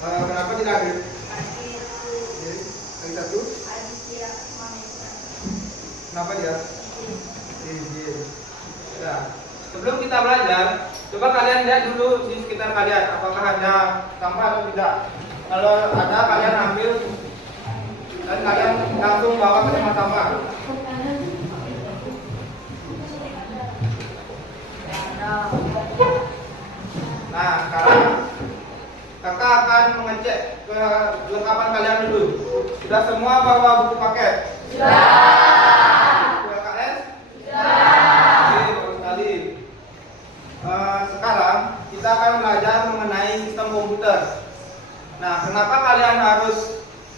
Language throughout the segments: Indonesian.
Kenapa tidak hadir? Lagi satu. Kenapa dia? Izin. Ya. Sebelum kita belajar, coba kalian lihat dulu di sekitar kalian, apakah ada sampah atau tidak. Kalau ada, kalian ambil dan kalian langsung bawa ke tempat sampah. Nah, sekarang kakak akan mengecek kelengkapan kalian dulu. Sudah semua bawa buku paket? Sudah. LKS? Sudah. Oke, bagus sekali. Sekarang kita akan belajar mengenai sistem komputer. Nah, kenapa kalian harus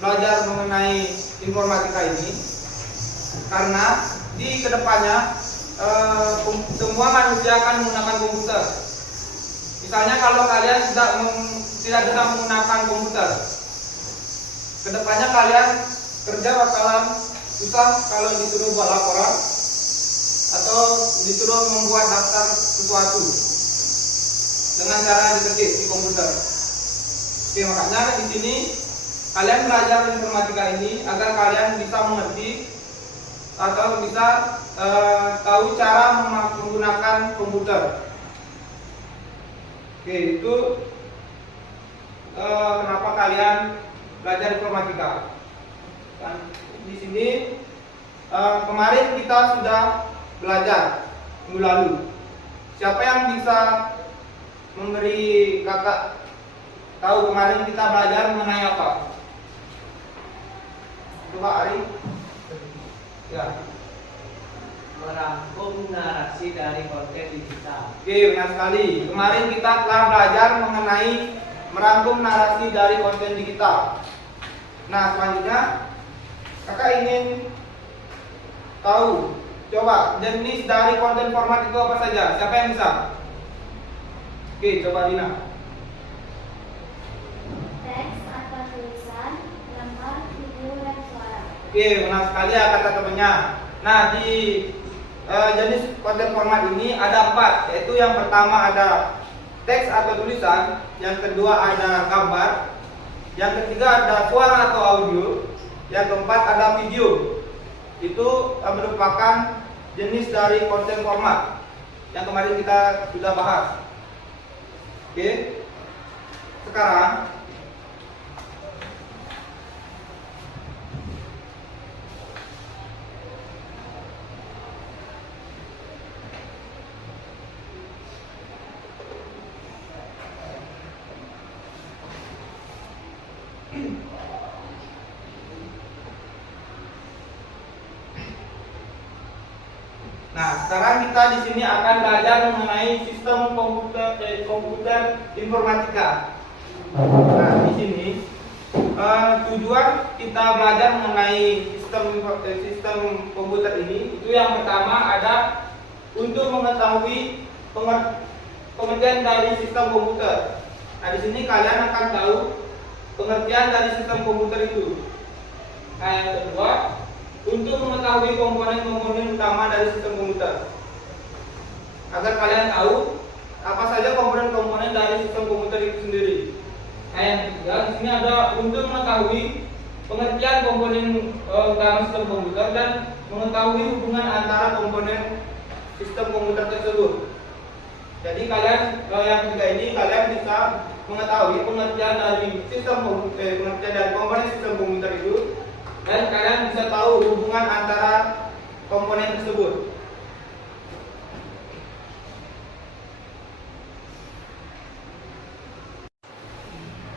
belajar mengenai informatika ini? Karena di kedepannya semua manusia akan menggunakan komputer. Misalnya kalau kalian tidak bisa menggunakan komputer, kedepannya kalian kerja bakalan susah kalau disuruh buat laporan atau disuruh membuat daftar sesuatu dengan cara diketik di komputer. Oke, makanya di sini kalian belajar informatika ini agar kalian bisa mengerti atau bisa tahu cara menggunakan komputer. Oke, itu kenapa kalian belajar informatika. Dan di sini kemarin kita sudah belajar minggu lalu. Siapa yang bisa memberi kakak tahu kemarin kita belajar mengenai apa? Coba Ari. Ya. Merangkum narasi dari konten digital. Oke, benar sekali. Kemarin kita telah belajar mengenai merangkum narasi dari konten digital. Nah, selanjutnya kakak ingin tahu, coba jenis dari konten format itu apa saja? Siapa yang bisa? Oke, coba Dina. Teks atau tulisan, gambar, video, dan suara. Oke, benar sekali ya kata temannya. Nah, di jenis konten format ini ada 4, yaitu yang pertama ada teks atau tulisan, yang kedua ada gambar, yang ketiga ada suara atau audio, yang keempat ada video. Itu merupakan jenis dari konten format yang kemarin kita sudah bahas. Oke, sekarang sekarang kita di sini akan belajar mengenai sistem komputer informatika. Nah, di sini tujuan kita belajar mengenai sistem komputer ini itu yang pertama ada untuk mengetahui pengertian dari sistem komputer. Nah, di sini kalian akan tahu pengertian dari sistem komputer itu. Nah, yang kedua, untuk mengetahui komponen-komponen utama dari sistem komputer, agar kalian tahu apa saja komponen-komponen dari sistem komputer itu sendiri. Nah, yang ketiga, di sini ada untuk mengetahui pengertian komponen utama sistem komputer dan mengetahui hubungan antara komponen sistem komputer tersebut. Jadi kalian yang ketiga ini kalian bisa mengetahui pengertian dari pengertian dari komponen sistem komputer itu, dan kalian bisa tahu hubungan antara komponen tersebut.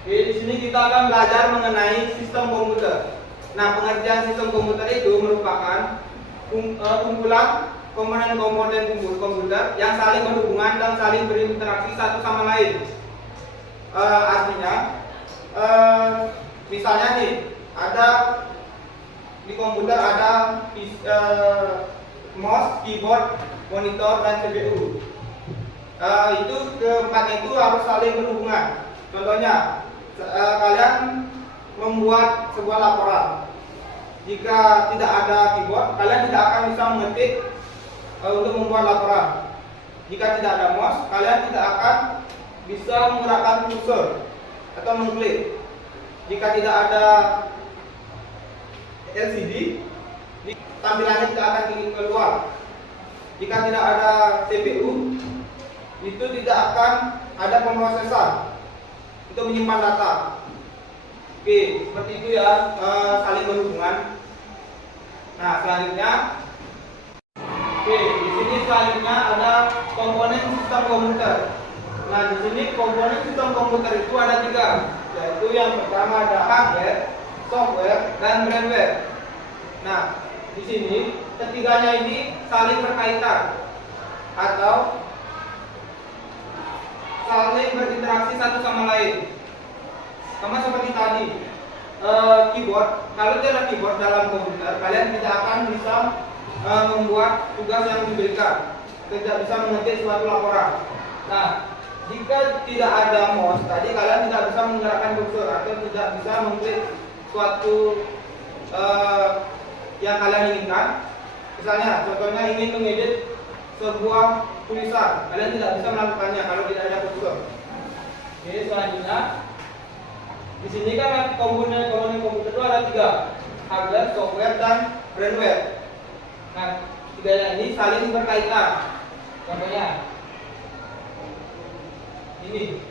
Oke, di sini kita akan belajar mengenai sistem komputer. Nah, pengertian sistem komputer itu merupakan kumpulan komponen-komponen komputer yang saling berhubungan dan saling berinteraksi satu sama lain. Artinya, misalnya nih, ada di komputer ada mouse, keyboard, monitor, dan CPU. Itu keempatnya itu harus saling berhubungan. Contohnya, kalian membuat sebuah laporan. Jika tidak ada keyboard, kalian tidak akan bisa mengetik untuk membuat laporan. Jika tidak ada mouse, kalian tidak akan bisa menggerakkan kursor. atau mengklik. Jika tidak ada LCD, tampilannya tidak akan keluar. Jika tidak ada CPU, itu tidak akan ada pemrosesan untuk menyimpan data. Oke, seperti itu ya, saling berhubungan. Nah, selanjutnya, oke, di sini selanjutnya ada komponen sistem komputer. Nah, di sini komponen sistem komputer itu ada 3, yaitu yang pertama ada hardware, software, dan firmware. Nah, di sini ketiganya ini saling berkaitan atau saling berinteraksi satu sama lain. Sama seperti tadi, keyboard. Kalau tidak ada keyboard dalam komputer, kalian tidak akan bisa membuat tugas yang diberikan, tidak bisa mengetik suatu laporan. Nah, jika tidak ada mouse tadi, kalian tidak bisa menggerakkan kursor atau tidak bisa mengklik suatu yang kalian inginkan. Misalnya, contohnya ingin mengedit sebuah tulisan, kalian tidak bisa melakukannya kalau tidak ada kursor. Oke, selanjutnya, di sini kan komponen komputer itu ada 3, hardware, software, dan firmware. Nah, 3 ini saling berkaitan. Contohnya, ini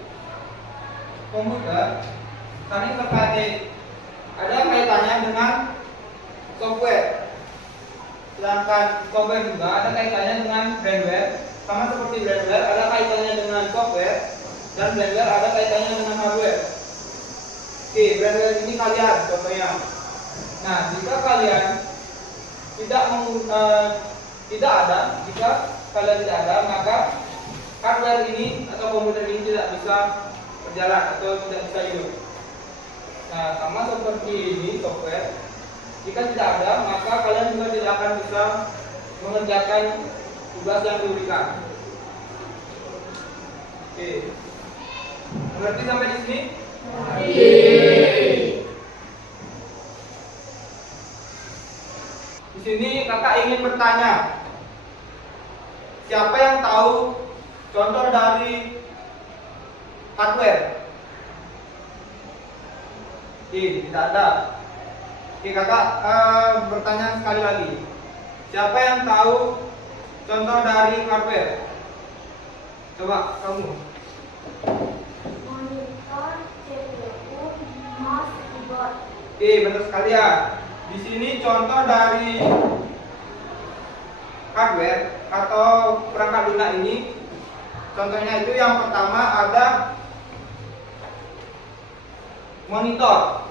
komputer saling terkait, ada kaitannya dengan software, sedangkan software juga ada kaitannya dengan firmware. Sama seperti firmware ada kaitannya dengan software, dan firmware ada kaitannya dengan hardware. Oke, firmware ini kalian contohnya. Nah, jika kalian tidak ada, jika kalian tidak ada, maka hardware ini atau komputer ini tidak bisa berjalan atau tidak bisa hidup. Nah, sama seperti ini software, jika tidak ada, maka kalian juga tidak akan bisa mengerjakan tugas yang diberikan. Oke, mengerti sampai di sini? Di sini kakak ingin bertanya, siapa yang tahu contoh dari hardware? Tidak ada. Oke, kakak bertanya sekali lagi. Siapa yang tahu contoh dari hardware? Coba kamu. Monitor, CPU, mouse, keyboard. Benar sekali ya. Di sini contoh dari hardware atau perangkat lunak ini. Contohnya itu yang pertama ada monitor.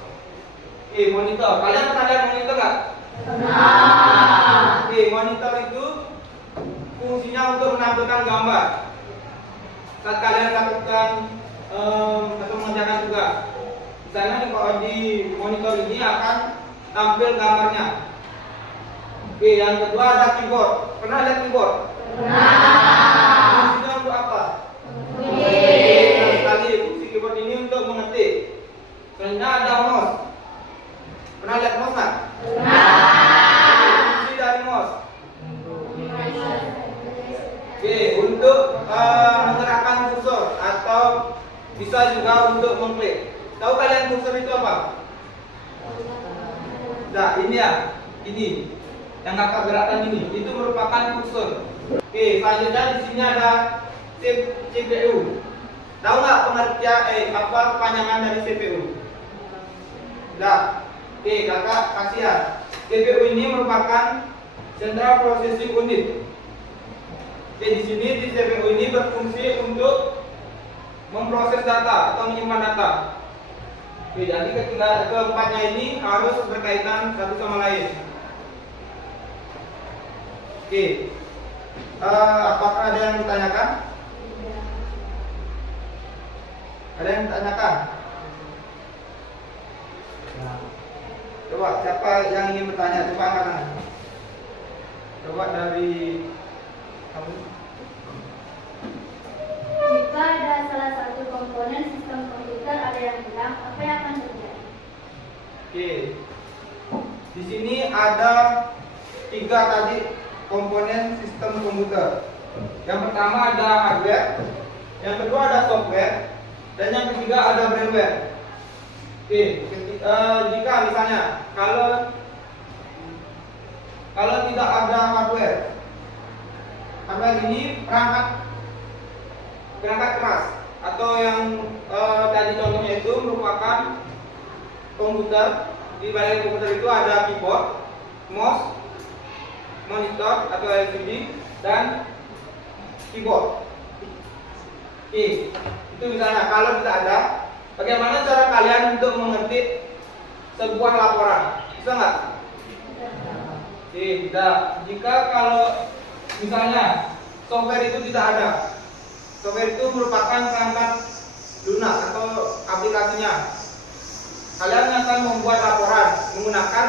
Monitor. Kalian pernah lihat monitor nggak? Pernah. Monitor itu fungsinya untuk menampilkan gambar. Saat kalian lakukan atau mengerjakan tugas, misalnya kalau di monitor ini akan tampil gambarnya. Yang kedua ada keyboard. Pernah lihat keyboard? Pernah. Fungsinya untuk apa? Sekali fungsi keyboard ini untuk mengetik. Selanjutnya ada mouse. Pernah lihat mouse nggak? Pernah. Fungsi dari mouse. Untuk menggerakkan kursor atau bisa juga untuk mengklik. Tahu kalian kursor itu apa? Nah, ini ya, ini yang kakak gerakkan ini, itu merupakan kursor. Selanjutnya di sini ada CPU. Tahu nggak pengertian apa kepanjangan dari CPU? Nah, kakak kasih ya. CPU ini merupakan Central Processing Unit. Di sini di CPU ini berfungsi untuk memproses data atau menyimpan data. Jadi keempatnya ini harus berkaitan satu sama lain. Apakah ada yang ditanyakan? Ada yang ditanyakan? Coba siapa yang ingin bertanya? Coba angkat tangan. Coba dari kamu. Jika ada salah satu komponen sistem komputer ada yang hilang, apa yang akan terjadi? Di sini ada 3 tadi komponen sistem komputer. Yang pertama ada hardware, yang kedua ada software, Dan yang ketiga ada brandware. Oke, jika misalnya kalau tidak ada hardware ini perangkat keras atau yang tadi contohnya itu merupakan komputer. Di balik komputer itu ada keyboard, mouse, monitor atau LCD dan keyboard. Oke, itu misalnya kalau tidak ada, bagaimana cara kalian untuk mengetik sebuah laporan? Bisa nggak? Oke, tidak. Jika kalau misalnya software itu tidak ada, software itu merupakan perangkat lunak atau aplikasinya. Kalian akan membuat laporan menggunakan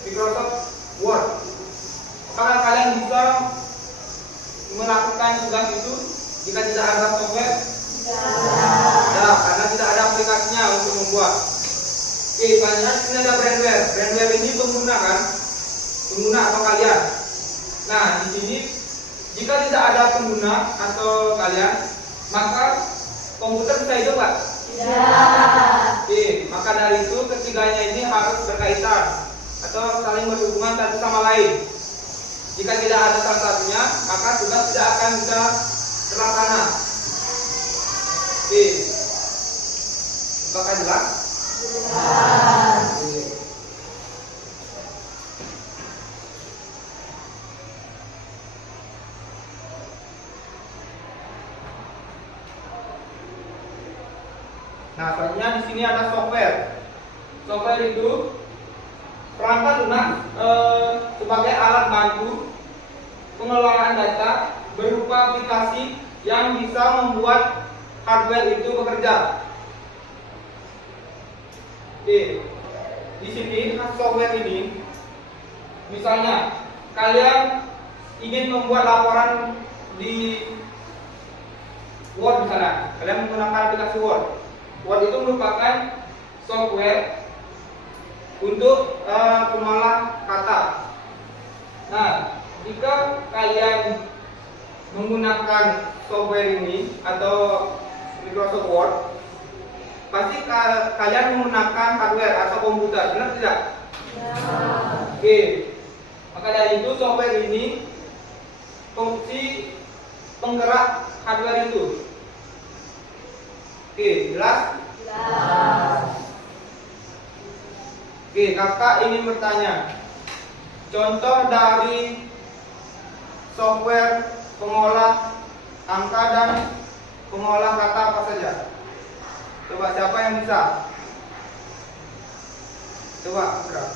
Microsoft Word. Apakah kalian bisa melakukan tugas itu jika tidak ada software? Tidak, karena tidak ada aplikasinya untuk membuat. Oke, selanjutnya sini ada brandware. Brandware ini pengguna atau kalian. Nah, di sini jika tidak ada pengguna atau kalian, maka komputer bisa hidup nggak? Oke, maka dari itu ketiganya ini harus berkaitan atau saling berhubungan satu sama lain. Jika tidak ada salah satunya, maka tugas tidak akan bisa terlaksana. Oke, apakah jelas? Oke. Nah, selanjutnya di sini ada software. Software itu perangkat lunak sebagai alat bantu pengelolaan data berupa aplikasi yang bisa membuat hardware itu bekerja. Oke, di sini software ini, misalnya kalian ingin membuat laporan di Word misalnya, kalian menggunakan aplikasi Word. Word itu merupakan software untuk pengolah kata. Nah, jika kalian menggunakan software ini atau Microsoft Word, pasti kalian menggunakan hardware atau komputer, benar tidak? Ya. Oke, maka dari itu software ini fungsi penggerak hardware itu. Oke, jelas? Jelas. Oke, kakak ingin bertanya, contoh dari software pengolah angka dan pengolah kata apa saja? Coba siapa yang bisa? Coba, gerak.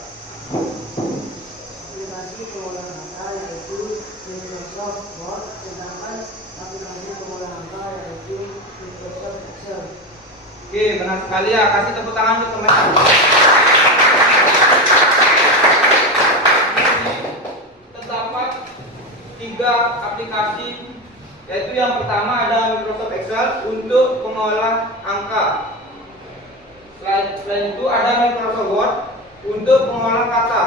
Aplikasi pengolahan angka yaitu Microsoft Word, sedangkan aplikasi pengolahan angka yaitu Microsoft Excel. Oke, benar sekali ya. Kasih tepuk tangan untuk teman. Terdapat 3 aplikasi, yaitu yang pertama ada Microsoft Excel untuk pengolah angka. Selain itu ada Microsoft Word untuk pengolah kata.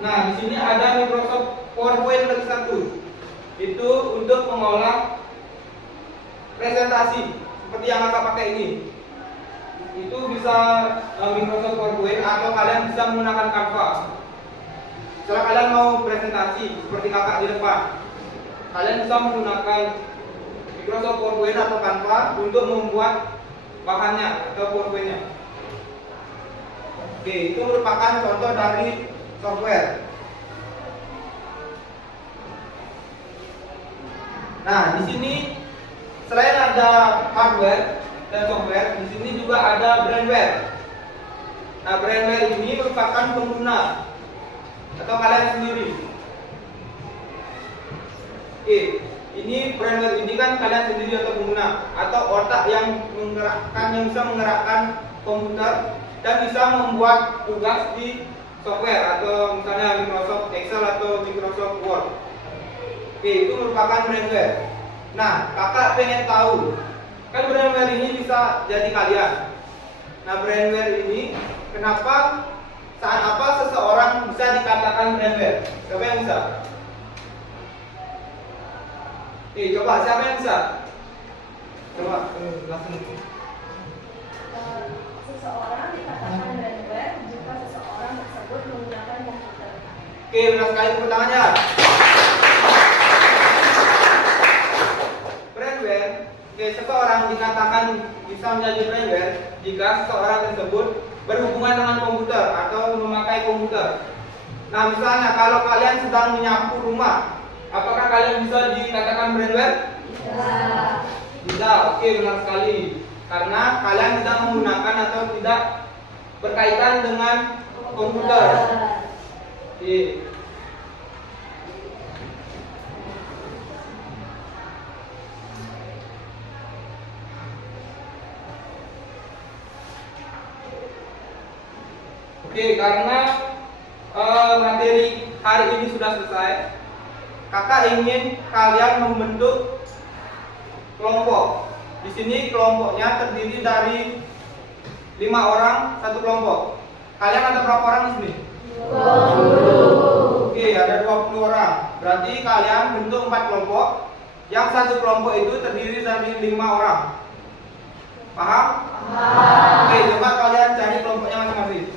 Nah, di sini ada Microsoft PowerPoint versi 1. Itu untuk mengolah presentasi seperti yang kakak pakai ini. Itu bisa Microsoft PowerPoint atau kalian bisa menggunakan Canva. Setelah kalian mau presentasi seperti kakak di depan, kalian bisa menggunakan Microsoft PowerPoint atau Canva untuk membuat bahannya atau PowerPoint-nya. Oke, itu merupakan contoh dari software. Nah, di sini selain ada hardware dan software, di sini juga ada brandware. Nah, brandware ini merupakan pengguna atau kalian sendiri. Oke, ini brandware ini kan kalian sendiri atau pengguna atau otak yang bisa menggerakkan komputer dan bisa membuat tugas di software atau misalnya Microsoft Excel atau Microsoft Word. Oke, itu merupakan brandware. Nah, kakak pengen tahu, kan brandware ini bisa jadi kalian. Nah, brandware ini kenapa, saat apa seseorang bisa dikatakan brandware? Siapa yang bisa? Oke, coba siapa yang bisa? Coba langsung. Seseorang dikatakan brainware jika seseorang tersebut menggunakan komputer. Oke, benar sekali, tepuk tangannya. Brainware, oke, seseorang dikatakan bisa menjadi brainware jika seseorang tersebut berhubungan dengan komputer atau memakai komputer. Nah, misalnya kalau kalian sedang menyapu rumah, apakah kalian bisa dikatakan brainware? Tidak. Tidak, oke, benar sekali. Karena kalian tidak menggunakan atau tidak berkaitan dengan komputer. Oke. Oke, karena materi hari ini sudah selesai, kakak ingin kalian membentuk kelompok. Di sini kelompoknya terdiri dari 5 orang satu kelompok. Kalian ada berapa orang di sini? 20. Oke, ada 20 orang. Berarti kalian bentuk 4 kelompok. Yang satu kelompok itu terdiri dari 5 orang. Paham? Oke, coba kalian cari kelompoknya masing-masing.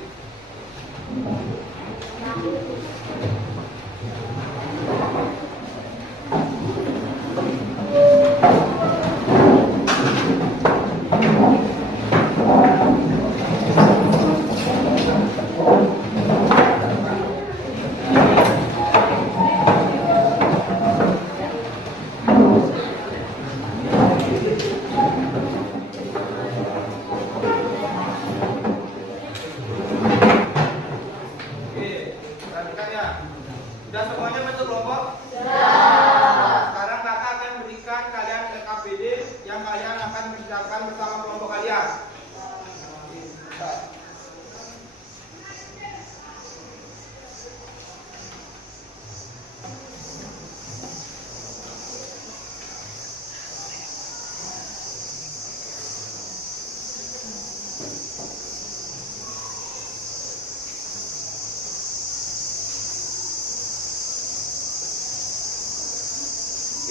Sudah semuanya bentuk kelompok? Sudah. Sekarang kakak akan berikan kalian LKPD yang kalian akan kerjakan bersama kelompok kalian.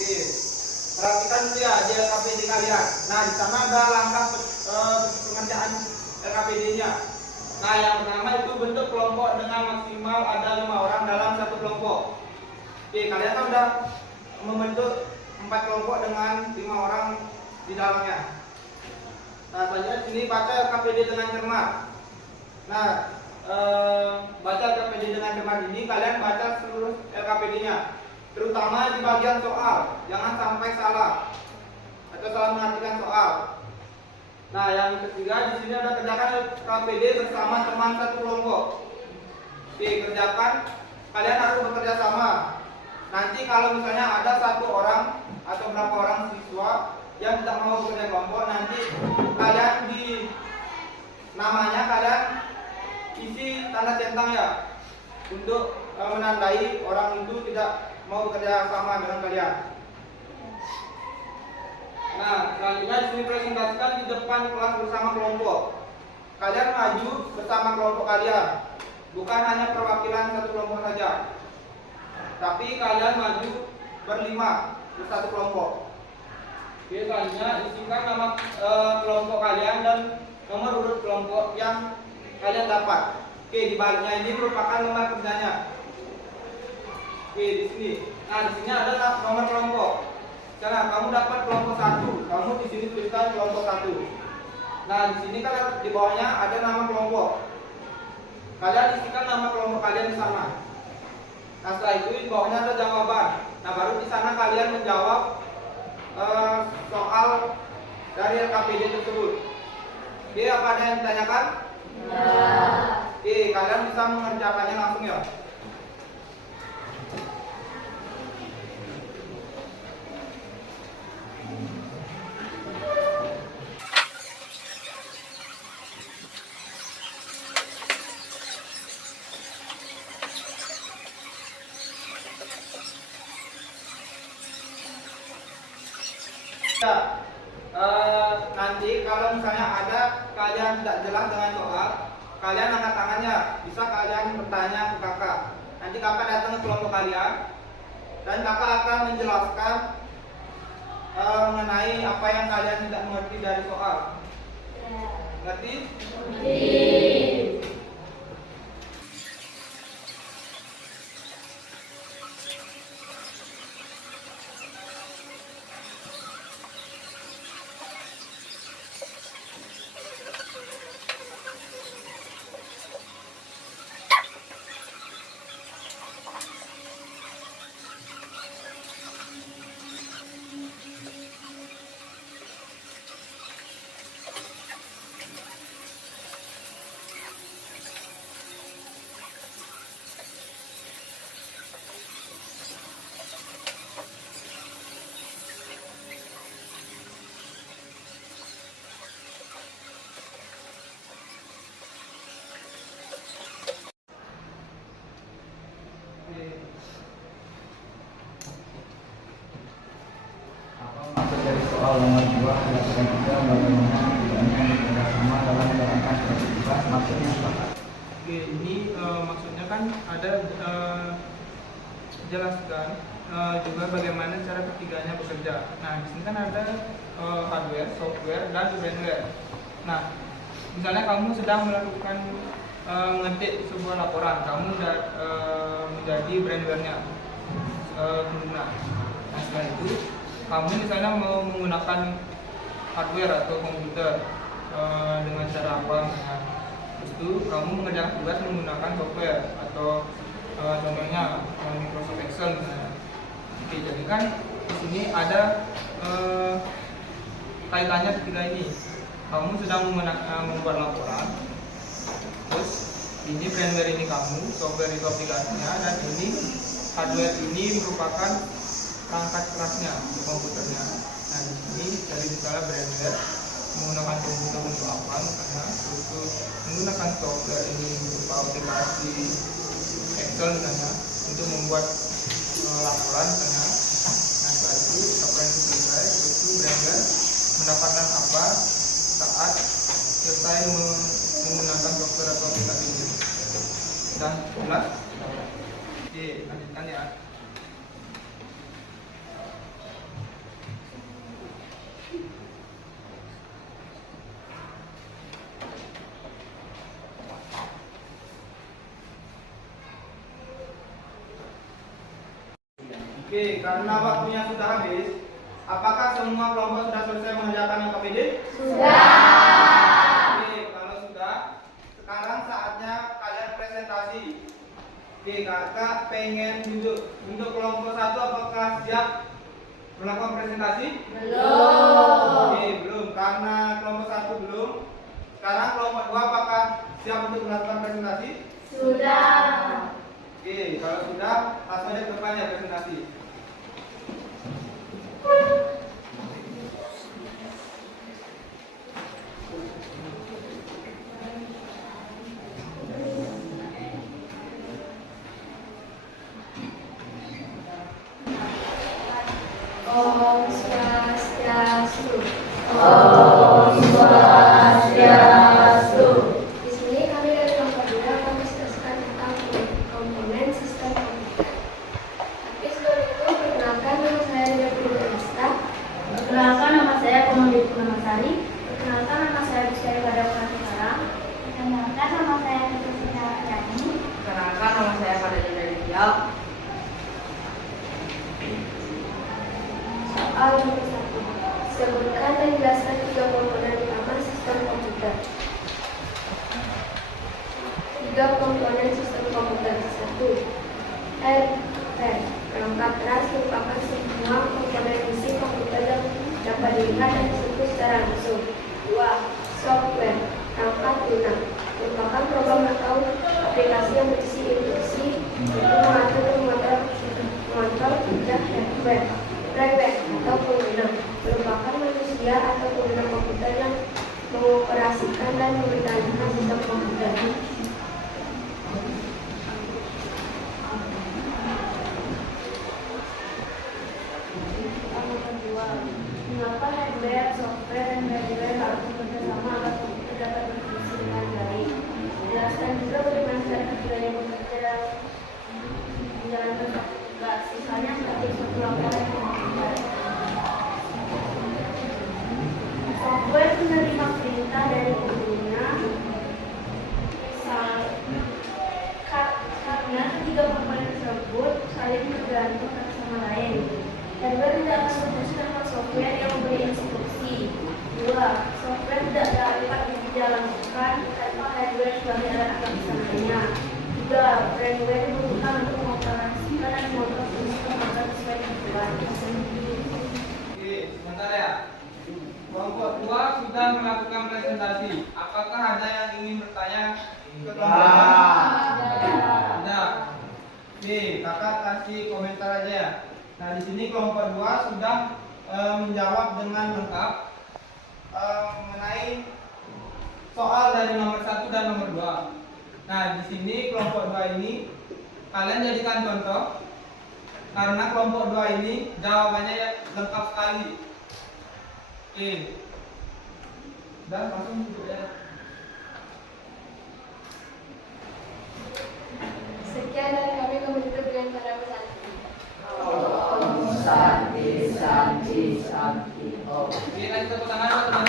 Oke, perhatikan dulu ya di LKPD kalian. Nah, di sana ada langkah pengerjaan LKPD-nya. Nah, yang pertama itu bentuk kelompok dengan maksimal ada 5 orang dalam satu kelompok. Oke, kalian kan udah membentuk 4 kelompok dengan 5 orang di dalamnya. Nah, selanjutnya sini baca LKPD dengan cermat. Nah, baca LKPD dengan cermat ini kalian baca seluruh LKPD-nya. Terutama di bagian soal, jangan sampai salah atau salah mengartikan soal. Nah, yang ketiga di sini ada kerjakan KPD bersama teman satu kelompok. Oke, kerjakan, kalian harus bekerja sama. Nanti kalau misalnya ada 1 orang atau berapa orang siswa yang tidak mau bekerja kelompok, nanti kalian di namanya kalian isi tanda centang ya, untuk menandai orang itu tidak mau bekerja sama dengan kalian. Nah, selanjutnya di sini presentasikan di depan kelas bersama kelompok. Kalian maju bersama kelompok kalian, bukan hanya perwakilan satu kelompok saja, tapi kalian maju berlima di satu kelompok. Oke, selanjutnya isikan nama kelompok kalian dan nomor urut kelompok yang kalian dapat. Oke, di baliknya ini merupakan nomor kerjanya. Oke, di sini. Nah, di sini ada nomor kelompok. Karena kamu dapat kelompok 1, kamu di sini tuliskan kelompok 1. Nah, di sini kan di bawahnya ada nama kelompok. Kalian isikan nama kelompok kalian di sana. Nah, setelah itu di bawahnya ada jawaban. Nah, baru di sana kalian menjawab soal dari LKPD tersebut. Oke, apa ada yang ditanyakan? Ya. Oke, kalian bisa mengerjakannya langsung ya. Ya, nanti kalau misalnya ada kalian tidak jelas dengan soal, kalian angkat tangannya, bisa kalian bertanya ke kakak. Nanti kakak datang ke kelompok kalian dan kakak akan menjelaskan mengenai apa yang kalian tidak mengerti dari soal. Ngerti? Maksud dari soal nomor 2 dilakukan juga bagaimana tidaknya bekerja sama dalam menjalankan produktivitas, maksudnya apa? Oke, ini maksudnya kan ada jelaskan juga bagaimana cara ketiganya bekerja. Nah, di sini kan ada hardware, software, dan brandware. Nah, misalnya kamu sedang melakukan mengetik sebuah laporan, kamu menjadi brandware-nya pengguna. Nah, setelah itu kamu misalnya mau menggunakan hardware atau komputer dengan cara apa misalnya. Terus itu kamu mengerjakan tugas menggunakan software atau contohnya Microsoft Excel misalnya. Oke, jadi kan di sini ada kaitannya ketiga ini. Kamu sedang membuat laporan, terus ini brandware ini kamu, software itu aplikasinya, dan ini hardware ini merupakan perangkat kerasnya untuk komputernya. Nah, di sini dari misalnya brandware menggunakan komputer untuk apa misalnya, terus menggunakan software ini berupa aplikasi Excel misalnya untuk membuat laporan misalnya. Nah, setelah itu laporan itu selesai, terus itu brandware mendapatkan apa saat selesai menggunakan software atau aplikasi ini. Sudah jelas? Oke, lanjutkan ya. Oke, karena waktunya sudah habis, apakah semua kelompok sudah selesai mengerjakan yang KPD? Sudah. Oke, kalau sudah, sekarang saatnya kalian presentasi. Oke, kakak pengen untuk kelompok 1 apakah siap melakukan presentasi? Belum. Oke, belum. Karena kelompok 1 belum. Sekarang kelompok 2 apakah siap untuk melakukan presentasi? Sudah. Oke, kalau sudah, langsung aja ke depan ya presentasi. Om Swastiastu. Om Swastiastu. Di sini kami dari kelompok 2 akan menjelaskan tentang komponen sistem komputer. Tapi sebelum itu, perkenalkan nama saya Dewi Desta. Perkenalkan nama saya Komoditi Purnamasari. Perkenalkan nama saya Bushari Pada Sekarang. Perkenalkan nama saya Ketusina Rani. Perkenalkan nama saya Fadli dari Riau. Soal nomor 1. Sebutkan dan jelaskan 3 komponen utama sistem komputer. 3 komponen sistem komputer. 1. Hardware. Perangkat keras merupakan semua komponen isi komputer yang dapat dilihat dan disentuh secara langsung. 2. Software. Perangkat lunak. Merupakan program atau aplikasi yang berisi instruksi untuk mengatur dan mengontrol kerja hardware. Brandware atau pengguna merupakan manusia atau pengguna komputer yang mengoperasikan dan mempertahankan sistem komputer. Yang kedua, mengapa hardware, software, dan brandware harus bekerja sama agar komputer dapat berfungsi dengan baik? Jelaskan juga bagaimana cara ketiganya bekerja dalam menjalankan tugas, misalnya seperti suatu laporan komputer. menggunakan hardware sebagai alat pelaksananya. Juga, firmware dibutuhkan untuk mengoperasikan dan mengontrol sistem agar sesuai kebutuhan. Oke, sebentar ya. Kelompok 2 sudah melakukan presentasi. Apakah ada yang ingin bertanya ke kelompok 2? Ada. Oke, kakak kasih komentar aja ya. Nah, di sini kelompok 2 sudah menjawab dengan lengkap mengenai soal dari nomor 1 dan nomor 2. Nah, di sini kelompok 2 ini kalian jadikan contoh karena kelompok 2 ini jawabannya ya lengkap sekali. Oke. Dan langsung tutup ya. Sekian dari kami Komite Berian pada Santi. Oke, lagi tepuk tangan teman-teman.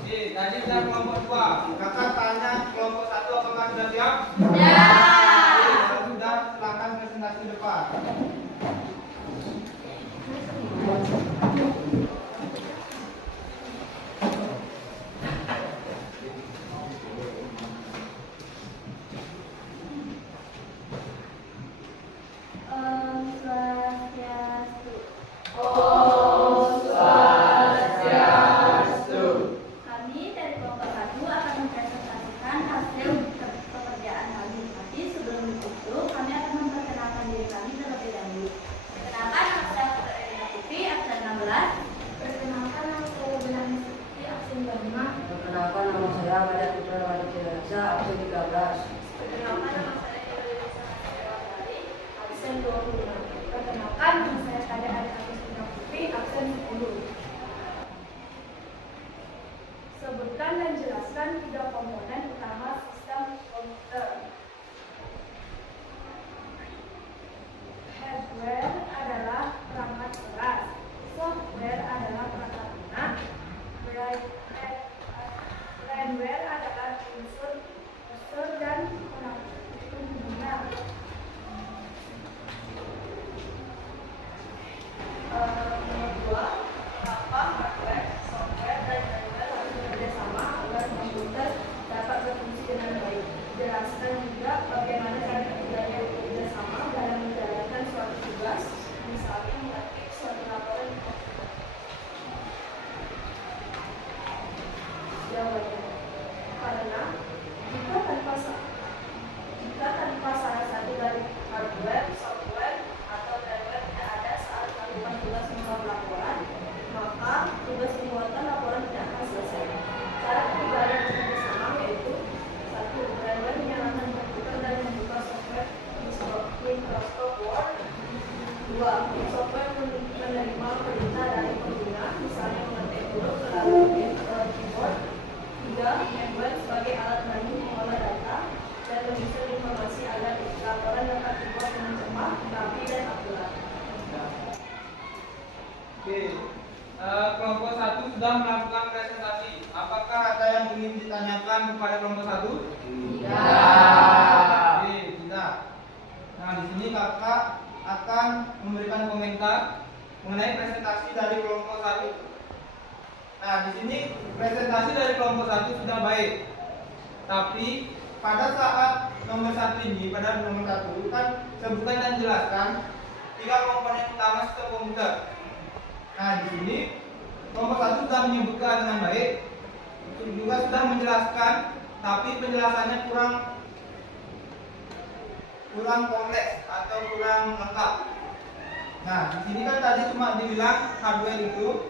Oke, tadi sudah kelompok 2. Kakak tanya kelompok 1 apakah sudah siap? Ya. Oke, kalau sudah silakan presentasi depan. Kami dari kelompok 1 akan mempresentasikan hasil pekerjaan kami. Tapi sebelum itu, kami akan memperkenalkan diri kami terlebih dahulu. Perkenalkan, nama saya Dr. Elina Putri, absen 16. Perkenalkan, nama saya Benar Siti, absen 25. Perkenalkan, nama saya Mada Putra Wadi Jenazah, absen 13. Perkenalkan, nama saya Yolanda Sahasrawari, absen 25. Perkenalkan, nama saya Sada Ada Agustina Putri, absen 10. Sebutkan dan jelaskan 3 komponen utama sistem komputer. Hardware adalah perangkat keras, software adalah perangkat lunak, firmware adalah unsur dan pengguna. Nomor 2, kenapa hardware, software, dan firmware harus bekerjasama agar komputer dapat berfungsi dengan baik. Jelaskan juga bagaimana cara ketiganya bekerja sama dalam menjalankan suatu tugas, misalnya mengetik suatu laporan di komputer. Jawabannya, karena jika tanpa salah satu dari hardware, software, atau firmware tidak ada saat melakukan tugas membuat laporan, maka tugas pembuatan laporan tidak akan selesai. Cara ketiga yang bekerja sama yaitu 1. Firmware menyalakan komputer dan membuka software Microsoft Word. 2. Software menerima perintah dari pengguna, misalnya mengetik huruf melalui keyboard. 3. Firmware sebagai alat bantu mengolah data dan menyusun informasi agar laporan dapat dibuat dengan cepat, rapi, dan akurat. Oke. Kelompok 1 sudah melakukan presentasi. Apakah ada yang ingin ditanyakan kepada kelompok 1? Tidak. Oke, tidak. Nah, di sini kakak akan memberikan komentar mengenai presentasi dari kelompok 1. Nah, di sini presentasi dari kelompok 1 sudah baik. Tapi pada saat nomor 1 ini, pada nomor 1 kan sebutkan dan jelaskan 3 komponen utama sistem komputer. Nah, di sini kelompok 1 sudah menyebutkan dengan baik, juga sudah menjelaskan, tapi penjelasannya kurang kompleks atau kurang lengkap. Nah, di sini kan tadi cuma dibilang hardware itu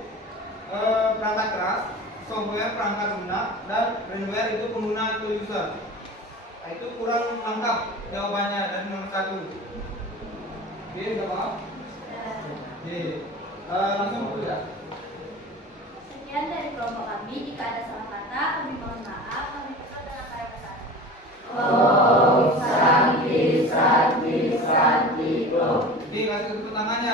perangkat keras, software perangkat lunak, dan firmware itu pengguna atau user. Nah, itu kurang lengkap jawabannya dari nomor 1. Oke, udah paham? Oke, langsung dulu ya. Sekian dari kelompok kami. Jika ada salah kata, kami mohon maaf. Kami tutup dengan karya besar. Santi. Oke, kasih tepuk tangannya.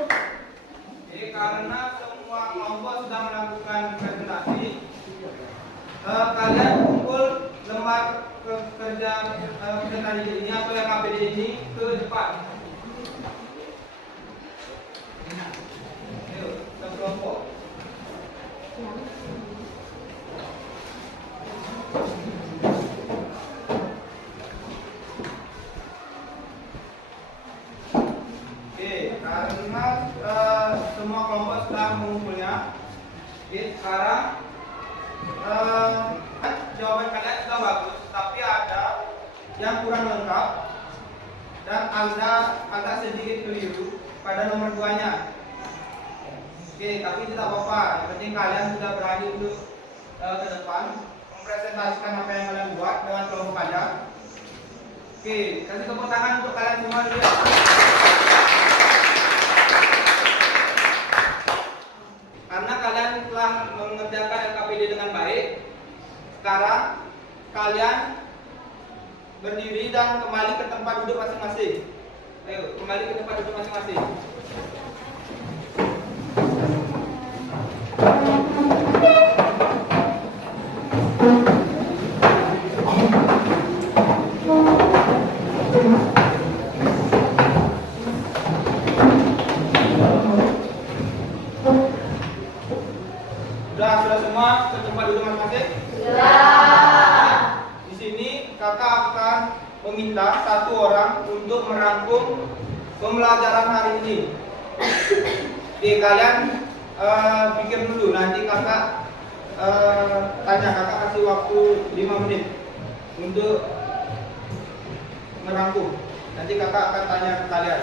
Oke, karena semua kelompok sudah melakukan presentasi, kalian kumpul lembar kerja presentasi ini atau yang KPD ini ke depan. karena semua kelompok sudah mengumpulnya. Oke, sekarang jawaban kalian sudah bagus, tapi ada yang kurang lengkap dan Anda agak sedikit keliru pada nomor 2-nya. Oke, tapi tidak apa-apa. Yang penting kalian sudah berani untuk ke depan mempresentasikan apa yang kalian buat dengan kelompok kalian. Oke, kasih tepuk tangan untuk kalian semua dulu ya. Karena kalian telah mengerjakan LKPD dengan baik, sekarang kalian berdiri dan kembali ke tempat duduk masing-masing. Ayo, kembali ke tempat duduk masing-masing. Sudah semua ke tempat duduk masing-masing? Sudah. Di sini kakak akan meminta satu orang untuk merangkum pembelajaran hari ini. Oke, kalian pikir dulu, nanti kakak tanya, kakak kasih waktu 5 menit untuk merangkum. Nanti kakak akan tanya ke kalian.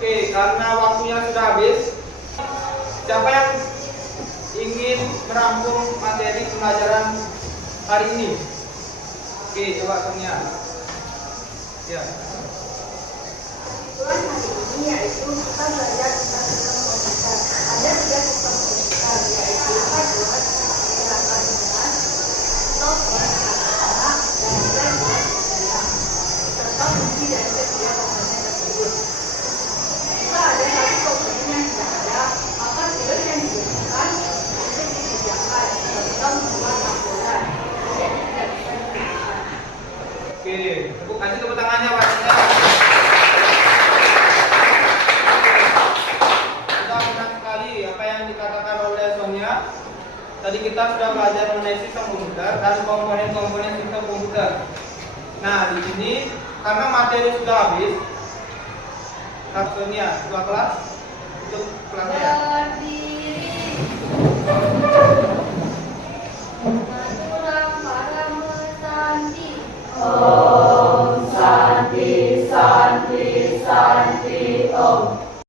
Oke, karena waktunya sudah habis, siapa yang ingin merangkum materi pembelajaran hari ini? Oke, coba Sonia. Ya. Tujuan hari ini yaitu kita belajar tentang sistem komputer. Ada 3 sistem komputer, yaitu hardware, perangkat lunak, software, anak, dan firmware, serta fungsi dari ketiga komponen tersebut. Jika ada satu komponen yang tidak ada, maka virus yang digunakan untuk dikerjakan serta membuat laporan. Jadi tidak bisa digunakan. Oke, kasih tepuk tangannya Pak. Sudah benar sekali apa yang dikatakan oleh Sonia. Tadi kita sudah belajar mengenai sistem komputer dan komponen-komponen sistem komputer. Nah, di sini karena materi sudah habis, Sonia, dua kelas untuk kelasnya.